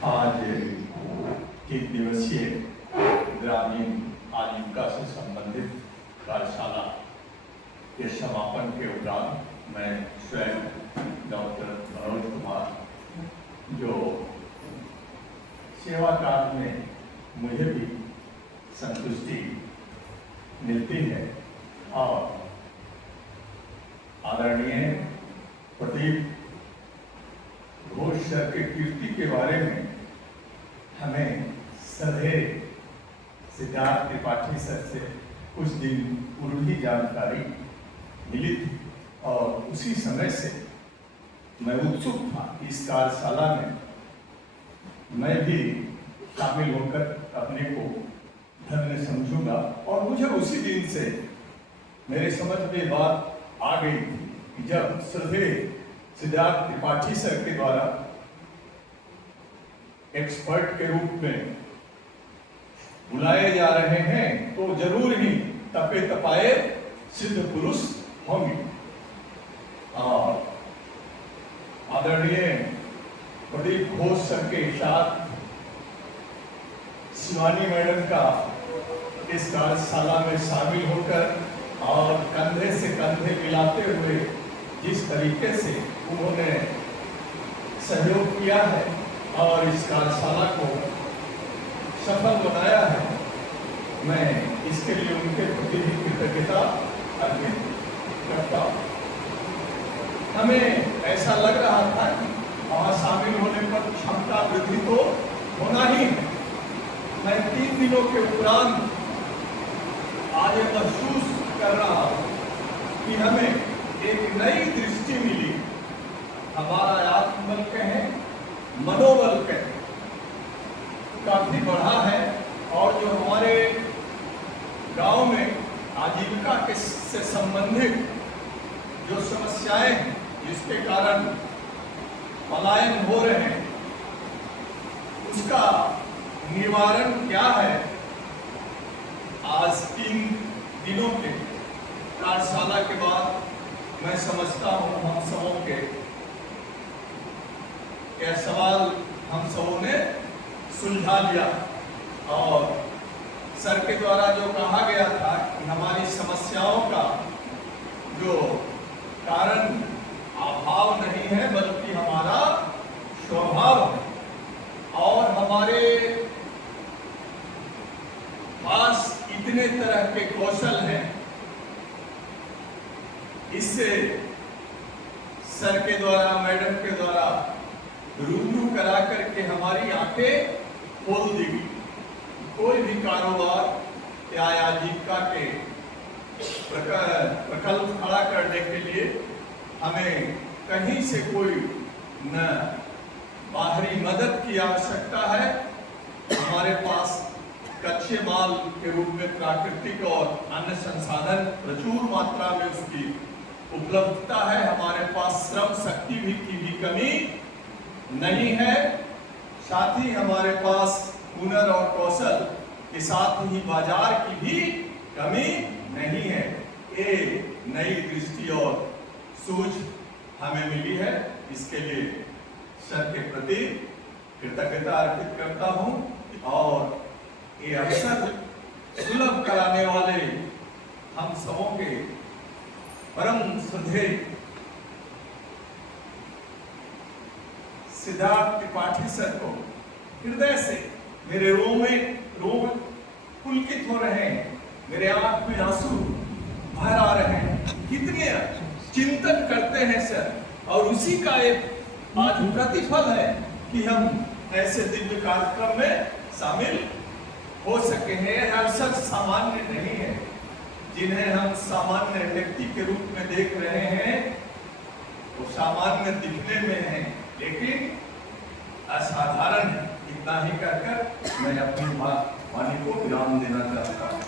आज 3 दिवसीय ग्रामीण आजीविका से संबंधित कार्यशाला के समापन के उपरांत मैं स्वयं डॉक्टर मनोज कुमार जो सेवा कार्य में मुझे भी संतुष्टि मिलती है और आदरणीय प्रदीप घोष सर के कीर्ति के बारे में हमें सधैर्य सिद्धार्थ त्रिपाठी सर से कुछ दिन पूर्व ही जानकारी मिली थी और उसी समय से मैं उत्सुक था इस कार्यशाला में मैं भी शामिल होकर अपने को धन्य समझूंगा। और मुझे उसी दिन से मेरे समझ में बात आ गई थी कि जब श्रद्धेय सिद्धार्थ त्रिपाठी सर के द्वारा एक्सपर्ट के रूप में बुलाए जा रहे हैं तो जरूर ही तपे तपाए सिद्ध पुरुष होंगे। और आदरणीय प्रदीप घोष सर के साथ शिवानी मैडम का इस कार्यशाला में शामिल होकर और कंधे से कंधे मिलाते हुए जिस तरीके से उन्होंने सहयोग किया है और इस कार्यशाला को सफल बनाया है, मैं इसके लिए उनके प्रति भी कृतज्ञता अर्पित करता हूँ। हमें ऐसा लग रहा था कि वहाँ शामिल होने पर क्षमता वृद्धि तो होना ही है। मैं 3 दिनों के उपरांत आज महसूस कर रहा हूँ कि हमें एक नई दृष्टि मिली। हमारा आत्मबल कहें, मनोबल कहें, काफी बढ़ा है और जो हमारे गांव में आजीविका के से संबंधित जो समस्याएं हैं जिसके कारण पलायन हो रहे हैं उसका निवारण क्या है, आज 3 दिनों के कार्यशाला के बाद मैं समझता हूँ हम सबों के यह सवाल हम सबों ने सुलझा लिया। और सर के द्वारा जो कहा गया था कि हमारी समस्याओं का जो कारण अभाव नहीं है बल्कि हमारा स्वभाव है और हमारे पास इतने तरह के कौशल हैं। इससे सर के द्वारा मैडम के द्वारा रूबरू करा करके हमारी आंखें खोल दी गई। कोई भी कारोबार या आजीविका के प्रकल्प खड़ा करने के लिए हमें कहीं से कोई न बाहरी मदद की आवश्यकता है। हमारे पास कच्चे माल के रूप में प्राकृतिक और अन्य संसाधन प्रचुर मात्रा में उसकी उपलब्धता है। हमारे पास श्रम शक्ति की भी कमी नहीं है। साथ ही हमारे पास हुनर और कौशल के साथ ही बाजार की भी कमी नहीं है। ये नई दृष्टि और सोच हमें मिली है। इसके लिए सर के प्रति कृतज्ञता अर्पित करता हूँ और ये अवसर सुलभ कराने वाले हम सबों के परम श्रद्धेय सिद्धार्थ त्रिपाठी सर को हृदय से मेरे रोम पुलकित हो रहे हैं, मेरे आंख में आंसू भर आ रहे हैं। कितने चिंतन करते हैं सर और उसी का एक आज प्रतिफल है कि हम ऐसे दिव्य कार्यक्रम में शामिल हो सके हैं। यह अवसर सामान्य नहीं है। जिन्हें हम सामान्य व्यक्ति के रूप में देख रहे हैं वो सामान्य दिखने में है लेकिन असाधारण है। इतना ही कहकर मैं अपनी वाणी को विराम देना चाहता हूँ।